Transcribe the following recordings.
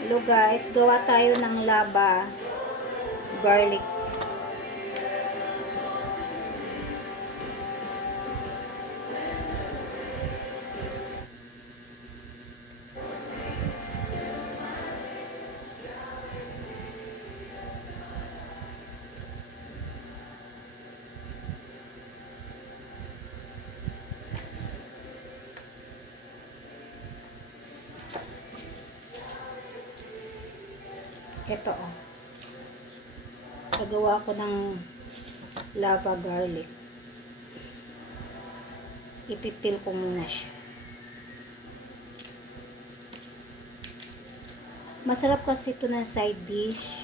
Hello guys, gawa tayo ng lava garlic. Ito oh. Gagawa ko ng lava garlic. Ipipil ko muna siya. Masarap kasi ito na side dish.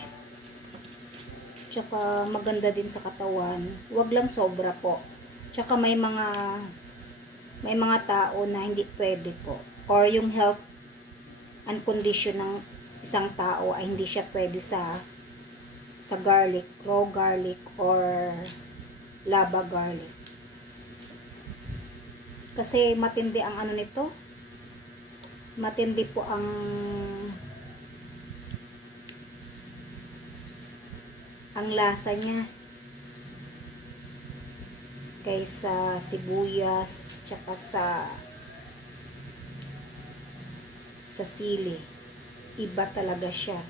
Tsaka maganda din sa katawan. Huwag lang sobra po. Tsaka may mga tao na hindi pwede po. Or yung health and condition ng isang tao ay hindi siya pwede sa garlic, raw garlic or lava garlic. Kasi matindi ang ano nito. Matindi po ang lasa niya kaysa sibuyas tsaka sa sili. Iba talaga siya.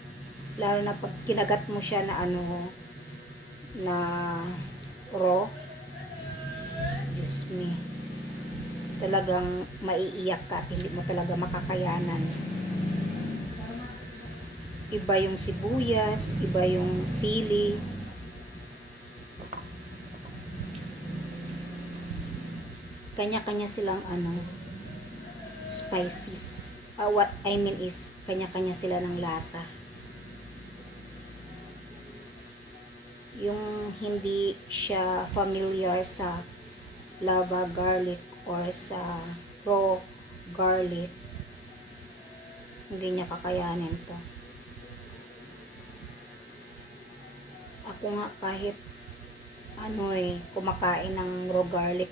Lalo na pag kinagat mo siya na na raw. Excuse me. Talagang maiiyak ka at hindi mo talaga makakayanan. Iba yung sibuyas, iba yung sili. Kanya-kanya silang spices. What I mean is, kanya-kanya sila ng lasa. Yung hindi siya familiar sa lava garlic or sa raw garlic, hindi niya kakayanin to. Ako nga kahit kumakain ng raw garlic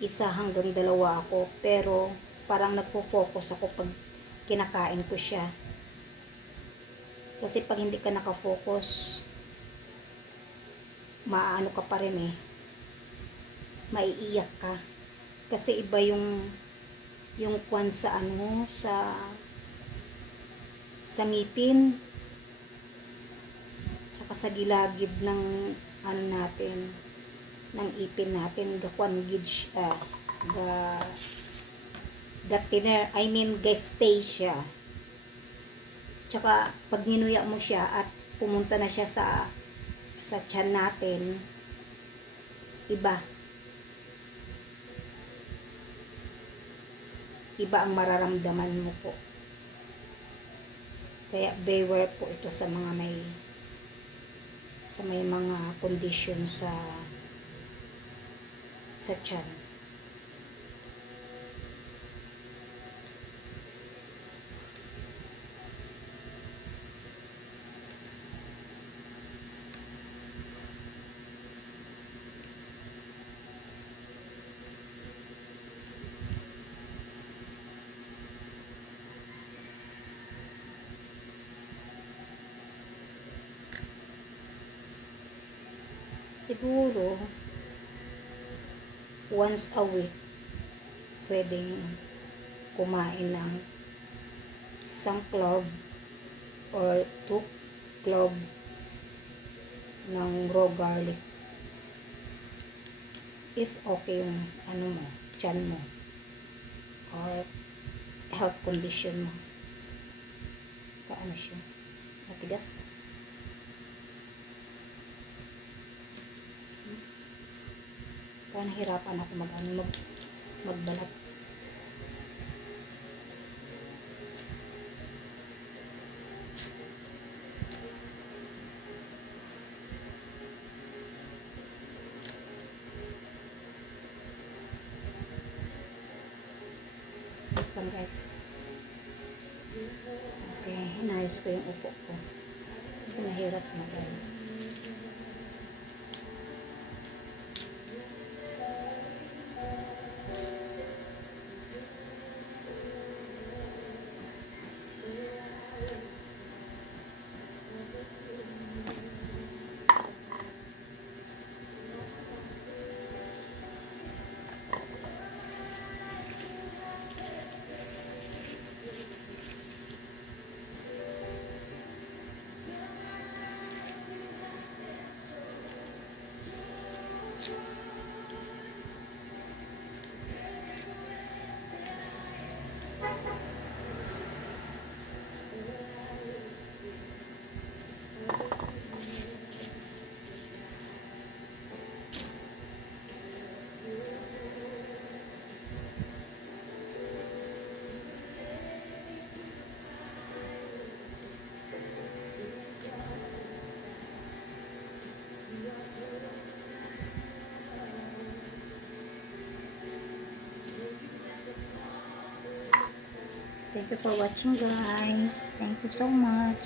isa hanggang dalawa ako, pero parang nagpo-focus ako pag kinakain ko siya. Kasi pag hindi ka nakafocus, maano ka pa rin maiiyak ka. Kasi iba yung kwan sa sa ngipin, tsaka sa gilagid ng natin, ng ipin natin, gakwan gid gestasia. Tsaka pag ninuya mo siya at pumunta na siya sa tiyan natin, iba ang mararamdaman mo po. Kaya beware po ito sa mga may mga condition sa tiyan. Siguro once a week pwedeng kumain ng isang clove or 2 clove ng raw garlic, if okay yung mo, tiyan mo or health condition mo. Paano siya? Matigas? Parang nahirapan ako magbalat. Guys. Okay, hinayos ko yung upo ko. Kasi mahirap na tayo. Thank you for watching, guys. Thank you so much.